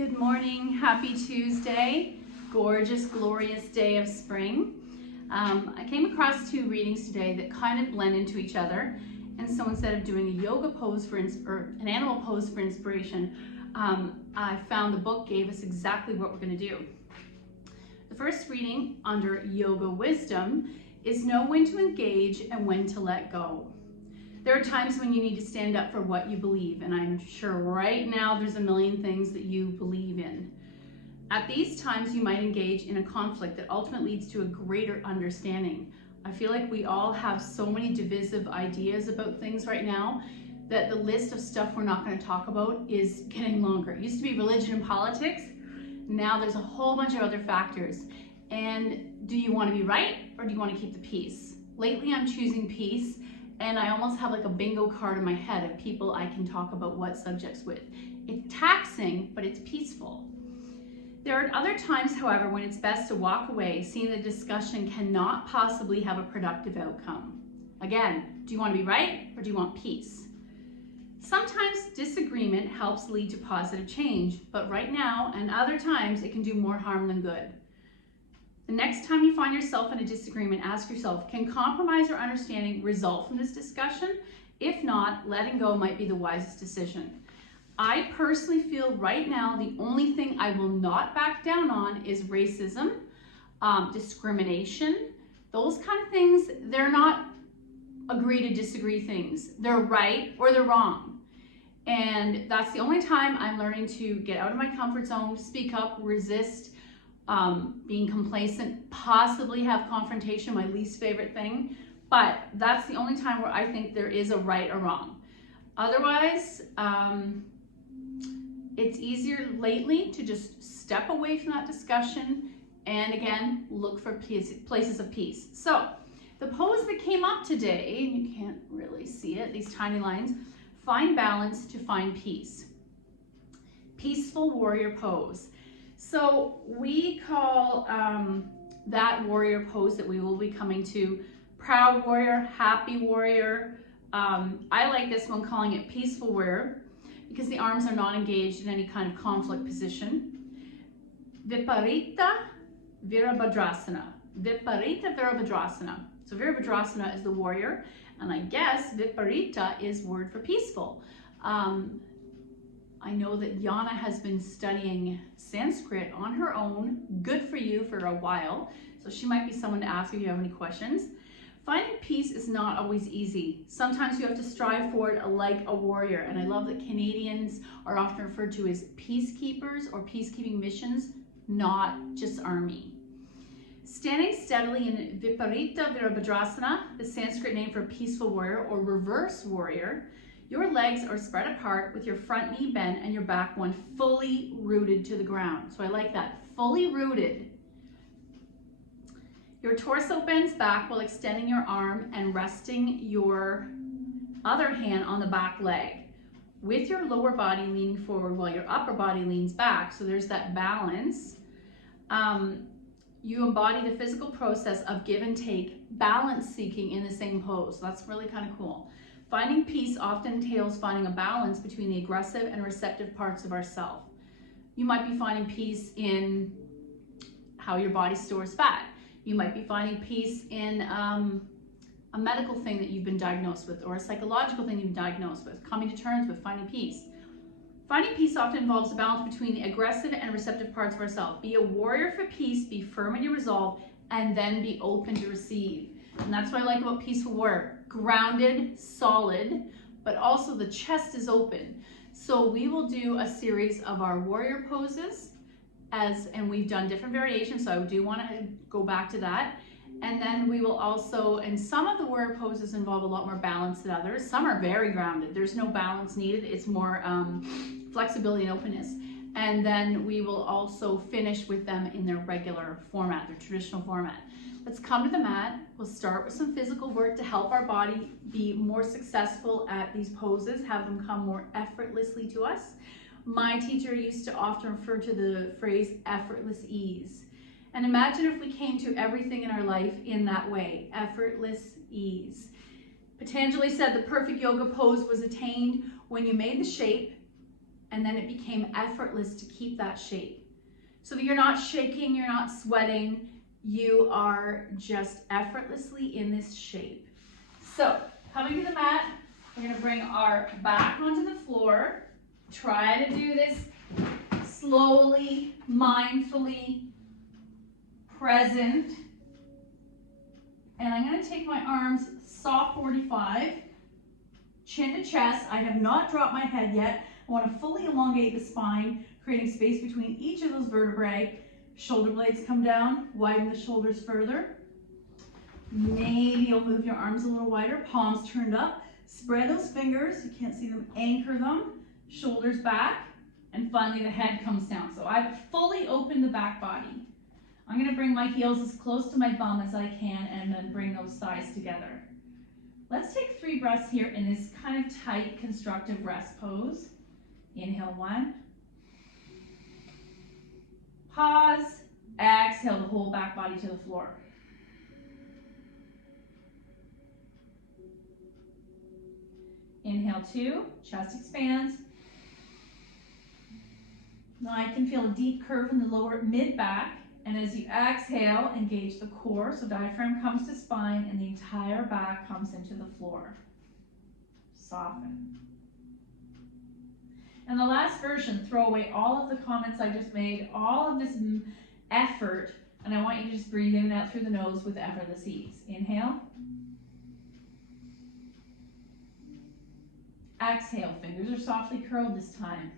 Good morning, happy Tuesday, gorgeous, glorious day of spring. I came across two readings today that kind of blend into each other, and so instead of doing a yoga pose or an animal pose for inspiration, I found the book gave us exactly what we're going to do. The first reading under Yoga Wisdom is know when to engage and when to let go. There are times when you need to stand up for what you believe, and I'm sure right now there's a million things that you believe in. At these times, you might engage in a conflict that ultimately leads to a greater understanding. I feel like we all have so many divisive ideas about things right now that the list of stuff we're not going to talk about is getting longer. It used to be religion and politics. Now there's a whole bunch of other factors. And do you want to be right or do you want to keep the peace? Lately, I'm choosing peace. And I almost have like a bingo card in my head of people I can talk about what subjects with. It's taxing, but it's peaceful. There are other times, however, when it's best to walk away, seeing the discussion cannot possibly have a productive outcome. Again, do you want to be right or do you want peace? Sometimes disagreement helps lead to positive change, but right now and other times it can do more harm than good. The next time you find yourself in a disagreement, ask yourself, can compromise or understanding result from this discussion? If not, letting go might be the wisest decision. I personally feel right now the only thing I will not back down on is racism, discrimination, those kind of things. They're not agree to disagree things. They're right or they're wrong. And that's the only time I'm learning to get out of my comfort zone, speak up, resist, being complacent, possibly have confrontation, my least favorite thing. But that's the only time where I think there is a right or wrong. Otherwise, it's easier lately to just step away from that discussion and again, look for places of peace. So the pose that came up today, you can't really see it, these tiny lines, find balance to find peace. Peaceful warrior pose. So we call that warrior pose that we will be coming to proud warrior, happy warrior. I like this one calling it peaceful warrior because the arms are not engaged in any kind of conflict position. Viparita Virabhadrasana. Viparita Virabhadrasana. So Virabhadrasana is the warrior, and I guess Viparita is word for peaceful. I know that Yana has been studying Sanskrit on her own, good for you, for a while. So she might be someone to ask if you have any questions. Finding peace is not always easy. Sometimes you have to strive for it like a warrior. And I love that Canadians are often referred to as peacekeepers or peacekeeping missions, not just army. Standing steadily in Viparita Virabhadrasana, the Sanskrit name for peaceful warrior or reverse warrior, your legs are spread apart with your front knee bent and your back one fully rooted to the ground. So I like that, fully rooted. Your torso bends back while extending your arm and resting your other hand on the back leg. With your lower body leaning forward while your upper body leans back, so there's that balance. You embody the physical process of give and take, balance seeking in the same pose. So that's really kind of cool. Finding peace often entails finding a balance between the aggressive and receptive parts of ourself. You might be finding peace in how your body stores fat. You might be finding peace in a medical thing that you've been diagnosed with or a psychological thing you've been diagnosed with, coming to terms with finding peace. Finding peace often involves a balance between the aggressive and receptive parts of ourselves. Be a warrior for peace, be firm in your resolve, and then be open to receive. And that's what I like about peaceful warrior. Grounded, solid, but also the chest is open. So we will do a series of our warrior poses and we've done different variations, so I do want to go back to that. And then we will also, and some of the warrior poses involve a lot more balance than others. Some are very grounded. There's no balance needed. It's more flexibility and openness. And then we will also finish with them in their regular format, their traditional format. Let's come to the mat. We'll start with some physical work to help our body be more successful at these poses, have them come more effortlessly to us. My teacher used to often refer to the phrase effortless ease. And imagine if we came to everything in our life in that way, effortless ease. Patanjali said the perfect yoga pose was attained when you made the shape, and then it became effortless to keep that shape. So that you're not shaking, you're not sweating, you are just effortlessly in this shape. So, coming to the mat, we're gonna bring our back onto the floor. Try to do this slowly, mindfully, present. And I'm gonna take my arms soft 45, chin to chest. I have not dropped my head yet. I wanna fully elongate the spine, creating space between each of those vertebrae. Shoulder blades come down, widen the shoulders further. Maybe you'll move your arms a little wider, palms turned up. Spread those fingers, you can't see them, anchor them. Shoulders back, and finally the head comes down. So I've fully opened the back body. I'm gonna bring my heels as close to my bum as I can and then bring those thighs together. Let's take 3 breaths here in this kind of tight, constructive rest pose. Inhale 1. Pause, exhale the whole back body to the floor. Inhale 2, chest expands. Now I can feel a deep curve in the lower mid-back, and as you exhale, engage the core, so diaphragm comes to spine and the entire back comes into the floor. Soften. And the last version, throw away all of the comments I just made, all of this effort, and I want you to just breathe in and out through the nose with effortless ease. Inhale. Exhale, fingers are softly curled this time.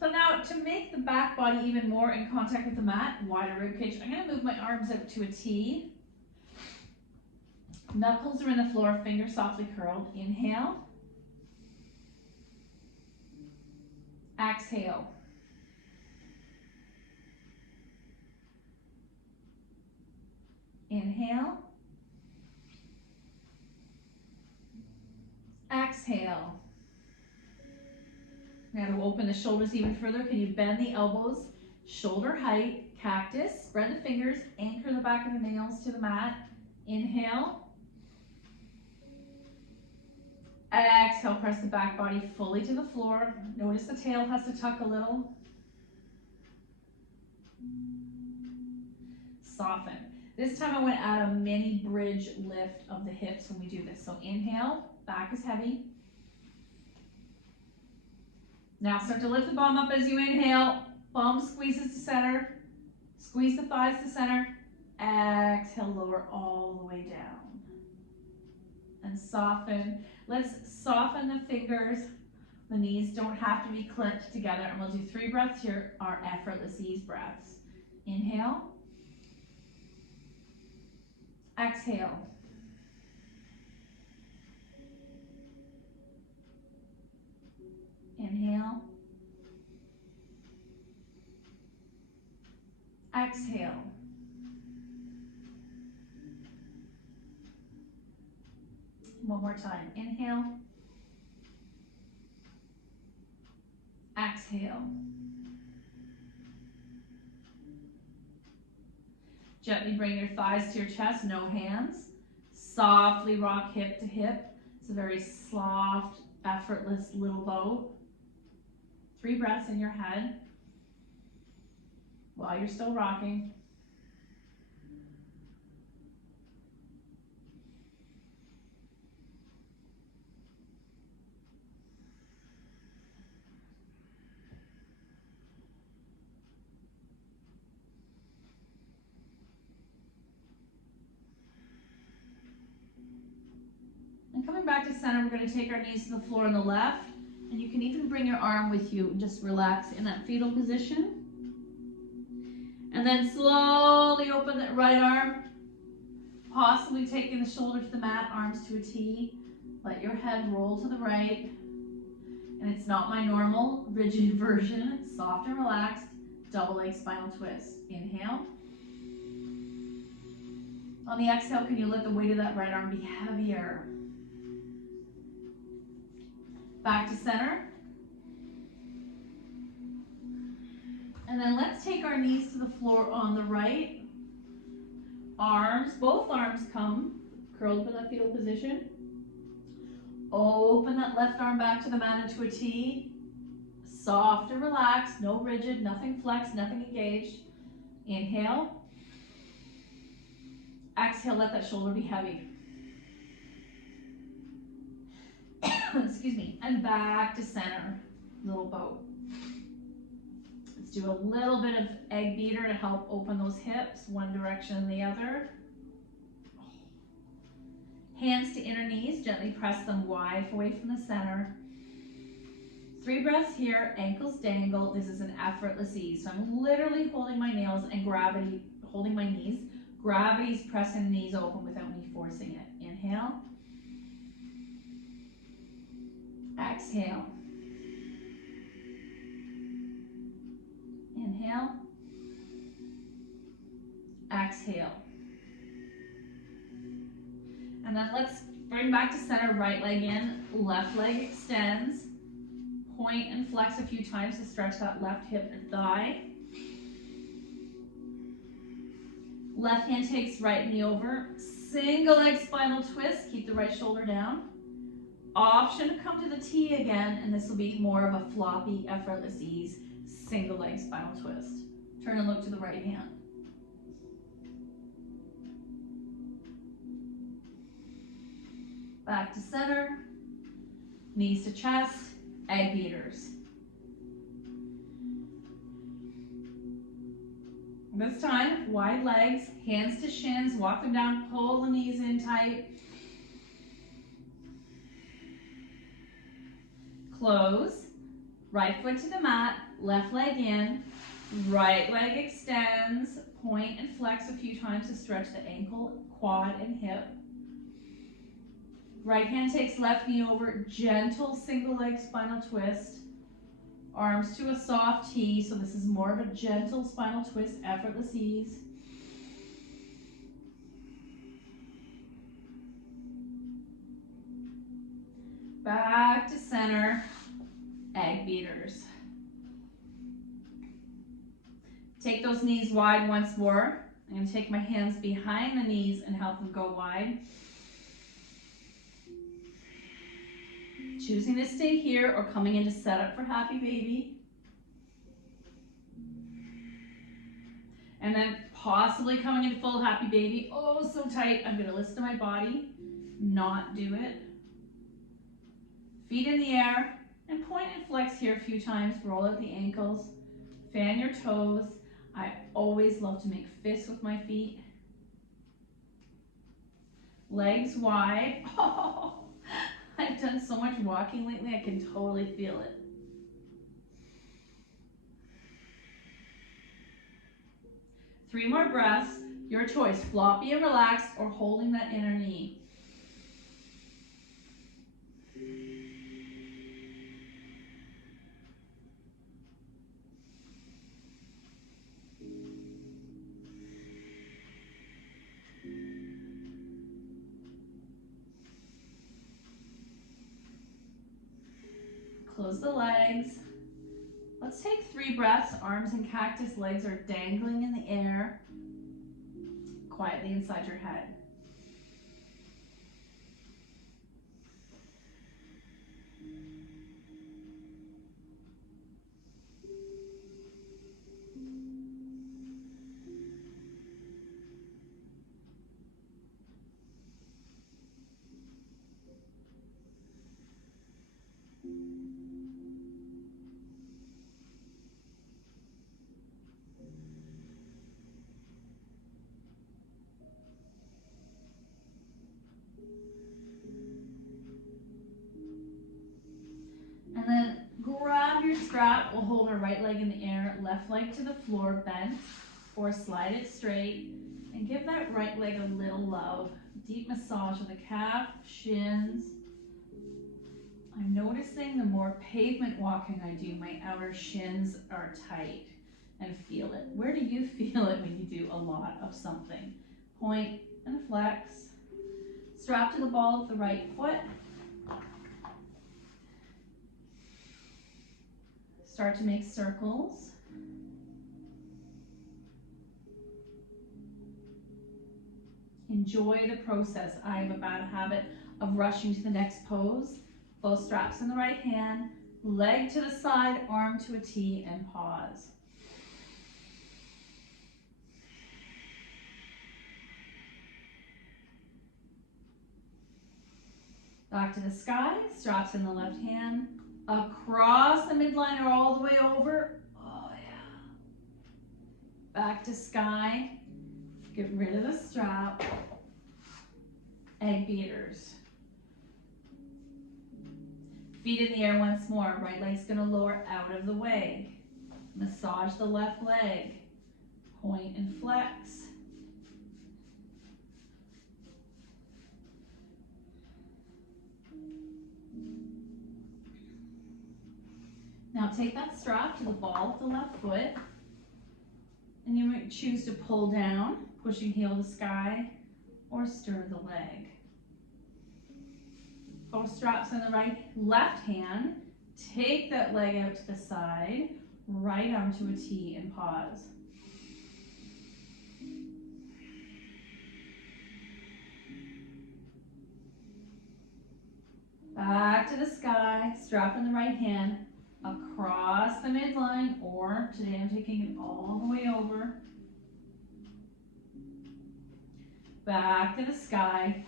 So now to make the back body even more in contact with the mat, wider rib cage, I'm going to move my arms out to a T. Knuckles are in the floor, fingers softly curled. Inhale. Exhale. Inhale. Exhale. Now to open the shoulders even further, can you bend the elbows, shoulder height, cactus, spread the fingers, anchor the back of the nails to the mat. Inhale. Exhale, press the back body fully to the floor. Notice the tail has to tuck a little. Soften. This time I want to add a mini bridge lift of the hips when we do this. So inhale, back is heavy. Now start to lift the bum up as you inhale. Bum squeezes to center. Squeeze the thighs to center. Exhale, lower all the way down. And soften. Let's soften the fingers. The knees don't have to be clipped together. And we'll do 3 breaths here, our effortless ease breaths. Inhale. Exhale. Inhale. Exhale. One more time. Inhale. Exhale. Gently bring your thighs to your chest, no hands. Softly rock hip to hip. It's a very soft, effortless little boat. 3 breaths in your head while you're still rocking. And coming back to center, we're going to take our knees to the floor on the left. And you can even bring your arm with you. Just relax in that fetal position. And then slowly open the right arm. Possibly taking the shoulder to the mat, arms to a T. Let your head roll to the right. And it's not my normal rigid version. It's soft and relaxed. Double leg spinal twist. Inhale. On the exhale, can you let the weight of that right arm be heavier? Back to center. And then let's take our knees to the floor on the right. Arms, both arms come curled up in that fetal position. Open that left arm back to the mat into a T. Soft and relaxed, no rigid, nothing flexed, nothing engaged. Inhale. Exhale, let that shoulder be heavy. Excuse me. And back to center, little boat. Let's do a little bit of egg beater to help open those hips, one direction and the other. Hands to inner knees, gently press them wide away from the center. 3 breaths here, ankles dangle. This is an effortless ease. So I'm literally holding my nails and gravity, holding my knees. Gravity's pressing the knees open without me forcing it. Inhale. Exhale. Inhale. Exhale. And then let's bring back to center, right leg in, left leg extends. Point and flex a few times to stretch that left hip and thigh. Left hand takes right knee over. Single leg spinal twist, keep the right shoulder down. Option to come to the T again, and this will be more of a floppy, effortless ease. Single leg spinal twist. Turn and look to the right hand. Back to center, knees to chest, egg beaters. This time, wide legs, hands to shins, walk them down, pull the knees in tight. Close, right foot to the mat, left leg in, right leg extends, point and flex a few times to stretch the ankle, quad, and hip. Right hand takes left knee over, gentle single leg spinal twist. Arms to a soft T, so this is more of a gentle spinal twist, effortless ease. Back to center, egg beaters. Take those knees wide once more. I'm going to take my hands behind the knees and help them go wide. Choosing to stay here or coming into setup for happy baby. And then possibly coming into full happy baby. Oh, so tight. I'm going to listen to my body, not do it. Feet in the air and point and flex here a few times. Roll out the ankles, fan your toes. I always love to make fists with my feet. Legs wide. Oh. I've done so much walking lately, I can totally feel it. Three more breaths, your choice, floppy and relaxed or holding that inner knee. Close the legs. Let's take 3 breaths. Arms in cactus, legs are dangling in the air. Quietly inside your head. And then grab your strap. We'll hold our right leg in the air, left leg to the floor, bent, or slide it straight. And give that right leg a little love. Deep massage of the calf, shins. I'm noticing the more pavement walking I do, my outer shins are tight and feel it. Where do you feel it when you do a lot of something? Point and flex. Strap to the ball of the right foot. Start to make circles. Enjoy the process. I have a bad habit of rushing to the next pose. Both straps in the right hand, leg to the side, arm to a T, and pause. Back to the sky, straps in the left hand, across the midline or all the way over. Oh yeah. Back to sky, get rid of the strap. Egg beaters. Feet in the air once more. Right leg's gonna lower out of the way. Massage the left leg. Point and flex. Now take that strap to the ball of the left foot, and you might choose to pull down, pushing heel to sky, or stir the leg. Both straps in the left hand, take that leg out to the side, right arm to a T, and pause. Back to the sky, strap in the right hand, across the midline, or today I'm taking it all the way over. Back to the sky,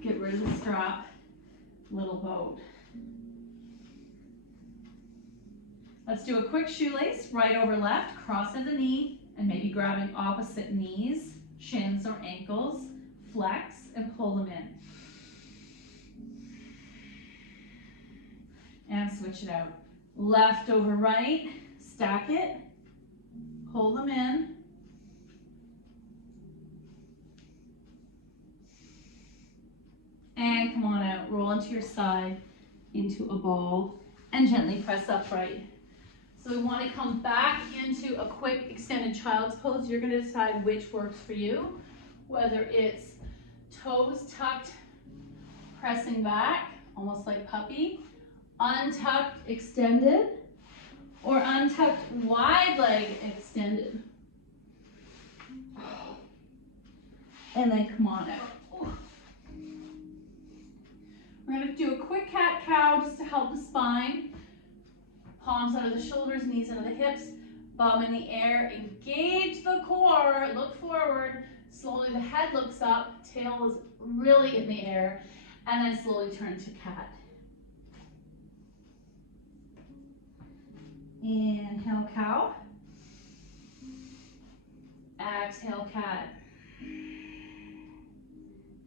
get rid of the strap, little boat. Let's do a quick shoelace, right over left, cross at the knee, and maybe grabbing opposite knees, shins or ankles, flex and pull them in. And switch it out. Left over right, stack it, pull them in. And come on out, roll onto your side into a ball and gently press upright. So we want to come back into a quick extended child's pose. You're going to decide which works for you, whether it's toes tucked, pressing back, almost like puppy, untucked, extended, or untucked, wide leg extended. And then come on out. We're going to do a quick cat-cow just to help the spine. Palms under the shoulders, knees under the hips, bum in the air, engage the core, look forward. Slowly the head looks up, tail is really in the air, and then slowly turn to cat. Inhale, cow. Exhale, cat.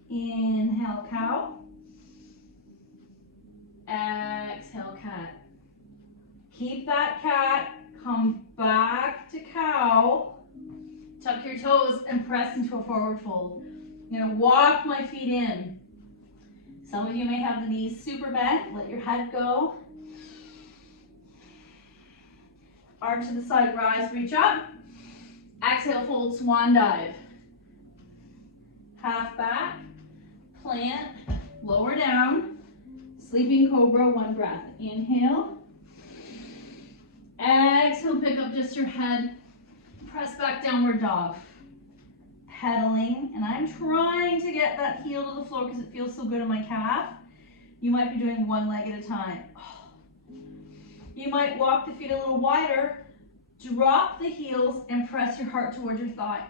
Inhale, cow. Exhale, cat. Keep that cat, come back to cow. Tuck your toes and press into a forward fold. I'm gonna walk my feet in. Some of you may have the knees super bent, let your head go. Arch to the side, rise, reach up. Exhale, fold, swan dive. Half back, plant, lower down. Sleeping cobra, one breath. Inhale. Exhale, pick up just your head. Press back, downward dog. Pedaling, and I'm trying to get that heel to the floor because it feels so good in my calf. You might be doing one leg at a time. You might walk the feet a little wider, drop the heels, and press your heart towards your thigh.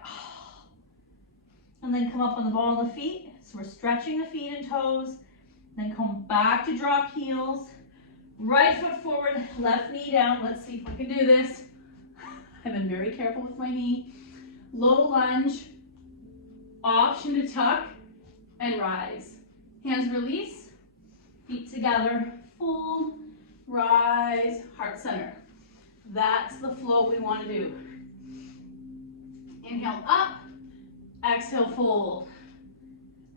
And then come up on the ball of the feet. So we're stretching the feet and toes. Then come back to drop heels. Right foot forward, left knee down. Let's see if we can do this. I've been very careful with my knee. Low lunge, option to tuck, and rise. Hands release, feet together, fold, rise, heart center. That's the flow we want to do. Inhale up, exhale fold.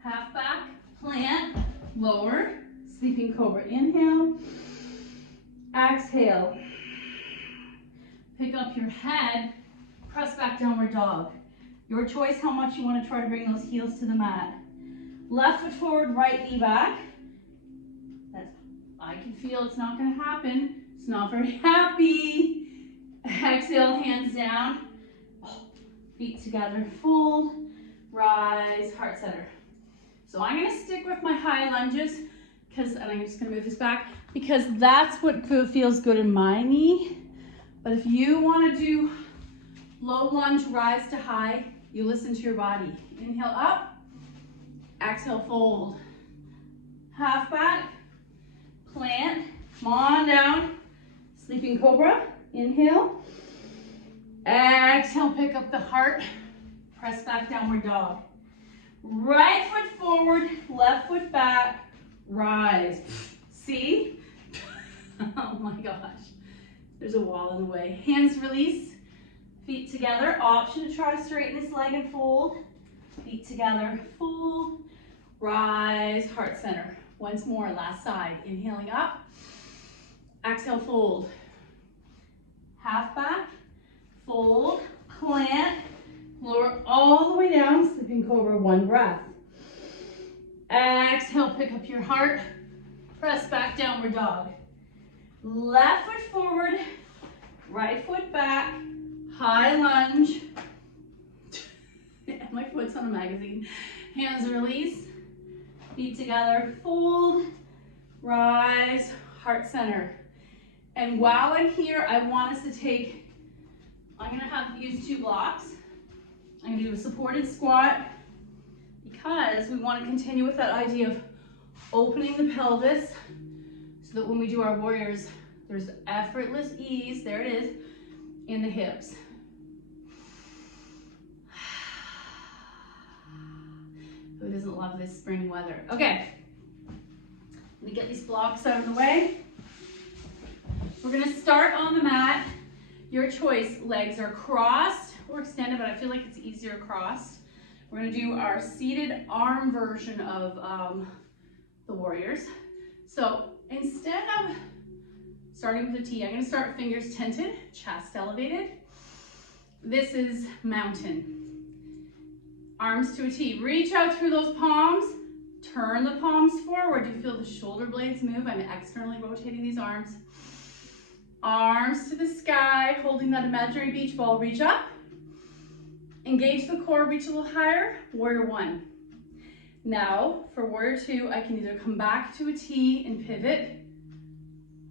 Half back, plant, lower, sleeping cobra. Inhale, exhale. Pick up your head, press back, downward dog. Your choice how much you want to try to bring those heels to the mat. Left foot forward, right knee back. I can feel it's not going to happen. It's not very happy. Exhale, hands down. Feet together, fold, rise, heart center. So I'm gonna stick with my high lunges and I'm just gonna move this back because that's what feels good in my knee. But if you wanna do low lunge, rise to high, you listen to your body. Inhale up, exhale, fold. Half back, plant, come on down. Sleeping cobra, inhale. Exhale, pick up the heart, press back, downward dog. Right foot forward, left foot back, rise. See? Oh my gosh. There's a wall in the way. Hands release, feet together. Option to try to straighten this leg and fold. Feet together, fold, rise, heart center. Once more, last side. Inhaling up, exhale, fold. Half back, fold, plant, lower all the way down, sleeping cobra, one breath. Exhale, pick up your heart, press back, downward dog. Left foot forward, right foot back, high lunge. My foot's on a magazine. Hands release, feet together, fold, rise, heart center. And while I'm here, I want us to take, I'm gonna use 2 blocks. I'm gonna do a supported squat because we want to continue with that idea of opening the pelvis so that when we do our warriors, there's effortless ease, there it is, in the hips. Who doesn't love this spring weather? Okay, let me get these blocks out of the way. We're gonna start on the mat. Your choice, legs are crossed or extended, but I feel like it's easier crossed. We're gonna do our seated arm version of the warriors. So instead of starting with a T, I'm gonna start fingers tented, chest elevated. This is mountain. Arms to a T. Reach out through those palms, turn the palms forward. You feel the shoulder blades move. I'm externally rotating these arms. Arms to the sky, holding that imaginary beach ball. Reach up, engage the core, reach a little higher, warrior 1. Now, for warrior 2, I can either come back to a T and pivot,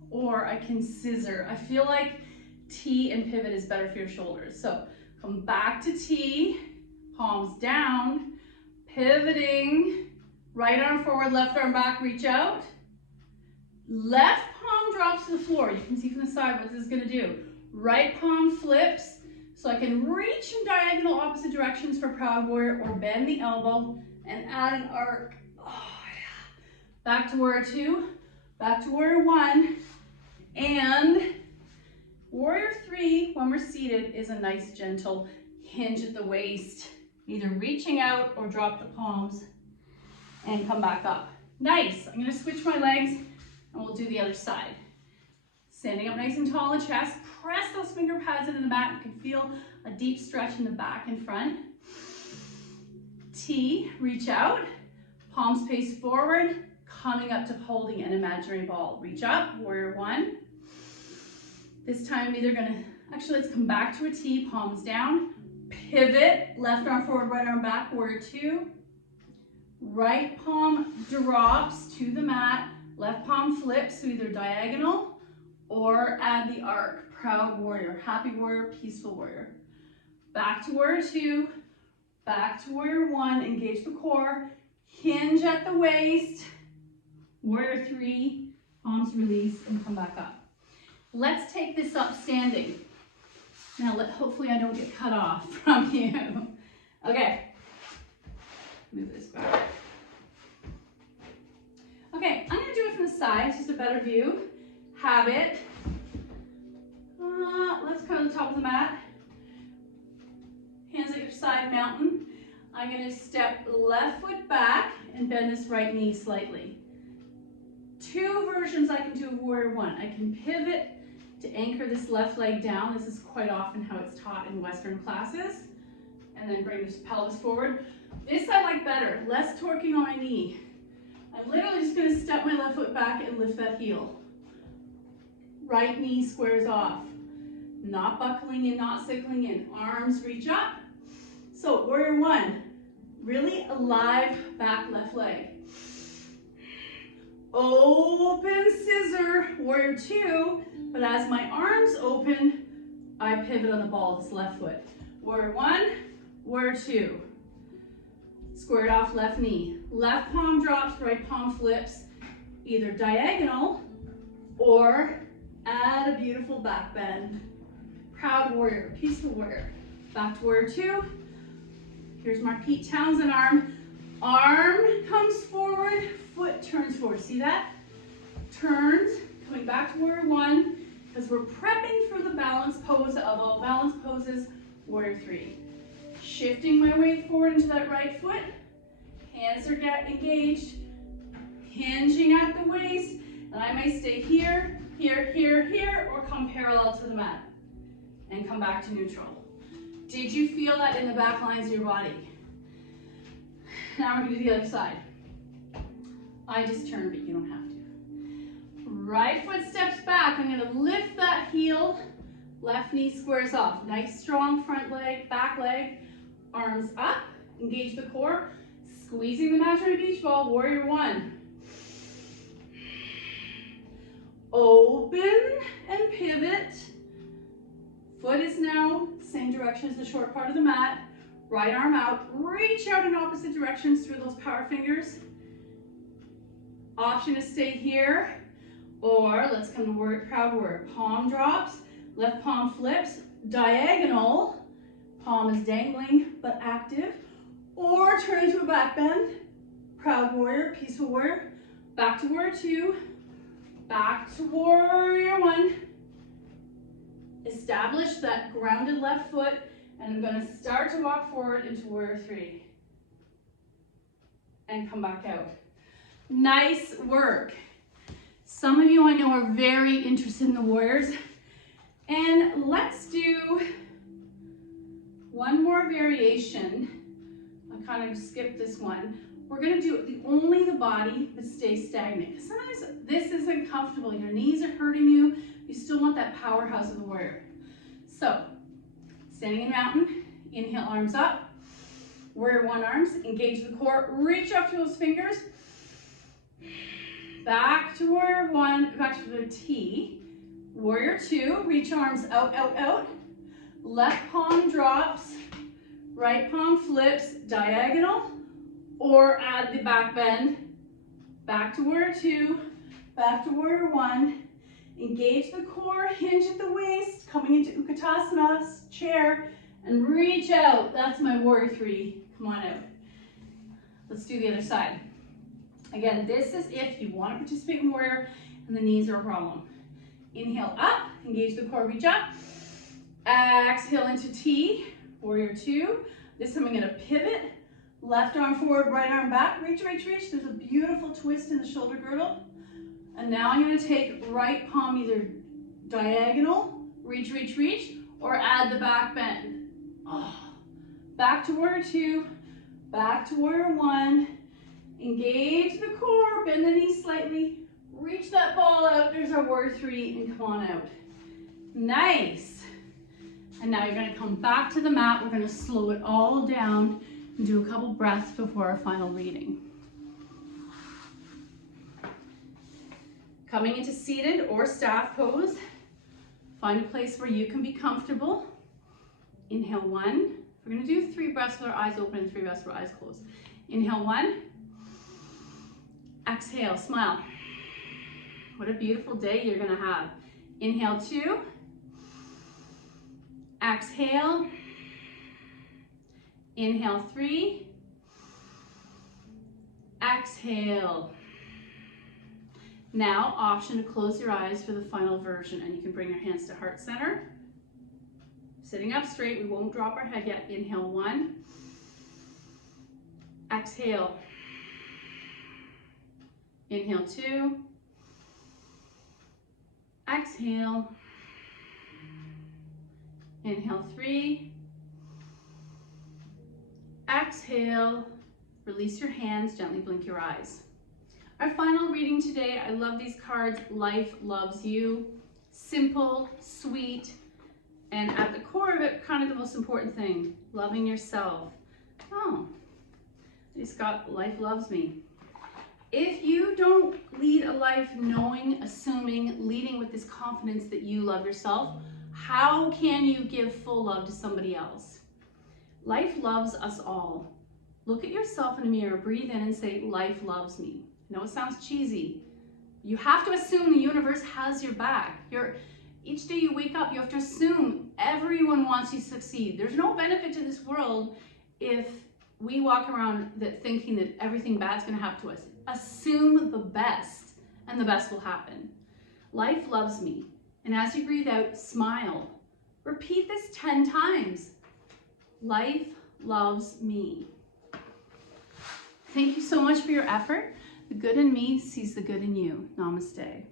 or I can scissor. I feel like T and pivot is better for your shoulders. So come back to T, palms down, pivoting, right arm forward, left arm back, reach out. Left palm drops to the floor. You can see from the side what this is gonna do. Right palm flips, so I can reach in diagonal opposite directions for proud warrior, or bend the elbow and add an arc. Oh yeah. Back to warrior 2, back to warrior 1, and warrior 3, when we're seated, is a nice gentle hinge at the waist. Either reaching out or drop the palms and come back up. Nice. I'm gonna switch my legs and we'll do the other side. Standing up nice and tall in the chest, press those finger pads into the mat. You can feel a deep stretch in the back and front. T, reach out, palms face forward, coming up to holding an imaginary ball. Reach up, warrior 1. This time I'm either gonna, actually let's come back to a T, palms down, pivot, left arm forward, right arm back, warrior 2. Right palm drops to the mat, left palm flips, so either diagonal or add the arc, proud warrior, happy warrior, peaceful warrior. Back to warrior 2, back to warrior 1, engage the core, hinge at the waist, warrior 3, palms release and come back up. Let's take this up standing. Now, hopefully I don't get cut off from you. Okay, move this back. Okay, I'm gonna do it from the side, just a better view. Have it. Let's come to the top of the mat. Hands at your side, mountain. I'm gonna step left foot back and bend this right knee slightly. 2 versions I can do of warrior 1. I can pivot to anchor this left leg down. This is quite often how it's taught in Western classes. And then bring this pelvis forward. This I like better, less torquing on my knee. I'm literally just gonna step my left foot back and lift that heel. Right knee squares off. Not buckling in, not sickling in. Arms reach up. So warrior 1, Really alive back left leg. Open scissor, warrior two, but as my arms open, I pivot on the ball, this left foot. Warrior one, warrior two. Squared off left knee. Left palm drops, right palm flips, either diagonal or add a beautiful back bend. Proud warrior, peaceful warrior. Back to warrior two. Here's my Pete Townsend arm. Arm comes forward, foot turns forward. See that? Turns, coming back to warrior one, because we're prepping for the balance pose of all balance poses, warrior three. Shifting my weight forward into that right foot. Hands are engaged, hinging at the waist, and I may stay here, here, here, here, or come parallel to the mat and come back to neutral. Did you feel that in the back lines of your body? Now we're going to do the other side. I just turned, but you don't have to. Right foot steps back. I'm going to lift that heel. Left knee squares off. Nice strong front leg, back leg. Arms up. Engage the core. Squeezing the imaginary beach ball. Warrior one. Open and pivot. Foot is now same direction as the short part of the mat. Right arm out, reach out in opposite directions through those power fingers. Option to stay here, or let's come to warrior, proud warrior. Palm drops, left palm flips, diagonal, palm is dangling but active, or turn into a back bend. Proud warrior, peaceful warrior, back to warrior two, back to warrior one. Establish that grounded left foot, and I'm going to start to walk forward into warrior three. And come back out. Nice work. Some of you I know are very interested in the warriors. And let's do one more variation. I kind of skipped this one. We're going to do only the body, but stay stagnant. Sometimes this isn't comfortable. Your knees are hurting you. You still want that powerhouse of the warrior. So, standing in mountain, inhale, arms up. Warrior one arms, engage the core, reach up to those fingers. Back to warrior one, back to the T. Warrior two, reach arms out, out, out. Left palm drops, right palm flips, diagonal, or add the back bend. Back to warrior two, back to warrior one. Engage the core, hinge at the waist, coming into Utkatasana, chair, and reach out. That's my warrior three. Come on out. Let's do the other side. Again, this is if you want to participate in warrior and the knees are a problem. Inhale up, engage the core, reach up. Exhale into T, warrior two. This time I'm going to pivot. Left arm forward, right arm back. Reach, reach, reach. There's a beautiful twist in the shoulder girdle. And now I'm going to take right palm either diagonal, reach, reach, reach, or add the back bend. Oh. Back to warrior two, back to warrior one. Engage the core, bend the knees slightly, reach that ball out. There's our warrior three, and come on out. Nice. And now you're going to come back to the mat. We're going to slow it all down and do a couple breaths before our final reading. Coming into seated or staff pose, find a place where you can be comfortable. Inhale one. We're going to do 3 breaths with our eyes open and 3 breaths with our eyes closed. Inhale one. Exhale, smile. What a beautiful day you're going to have. Inhale two. Exhale. Inhale 3. Exhale. Now, option to close your eyes for the final version, and you can bring your hands to heart center. Sitting up straight, we won't drop our head yet. Inhale 1. Exhale. Inhale 2. Exhale. Inhale 3. Exhale. Release your hands, gently blink your eyes. Our final reading today, I love these cards. Life loves you. Simple, sweet, and at the core of it, kind of the most important thing, loving yourself. Oh, Scott, life loves me. If you don't lead a life knowing, assuming, leading with this confidence that you love yourself, how can you give full love to somebody else? Life loves us all. Look at yourself in a mirror, breathe in and say, life loves me. I know it sounds cheesy. You have to assume the universe has your back. Each day you wake up, you have to assume everyone wants you to succeed. There's no benefit to this world if we walk around thinking that everything bad's going to happen to us. Assume the best, and the best will happen. Life loves me. And as you breathe out, smile. Repeat this 10 times. Life loves me. Thank you so much for your effort. The good in me sees the good in you. Namaste.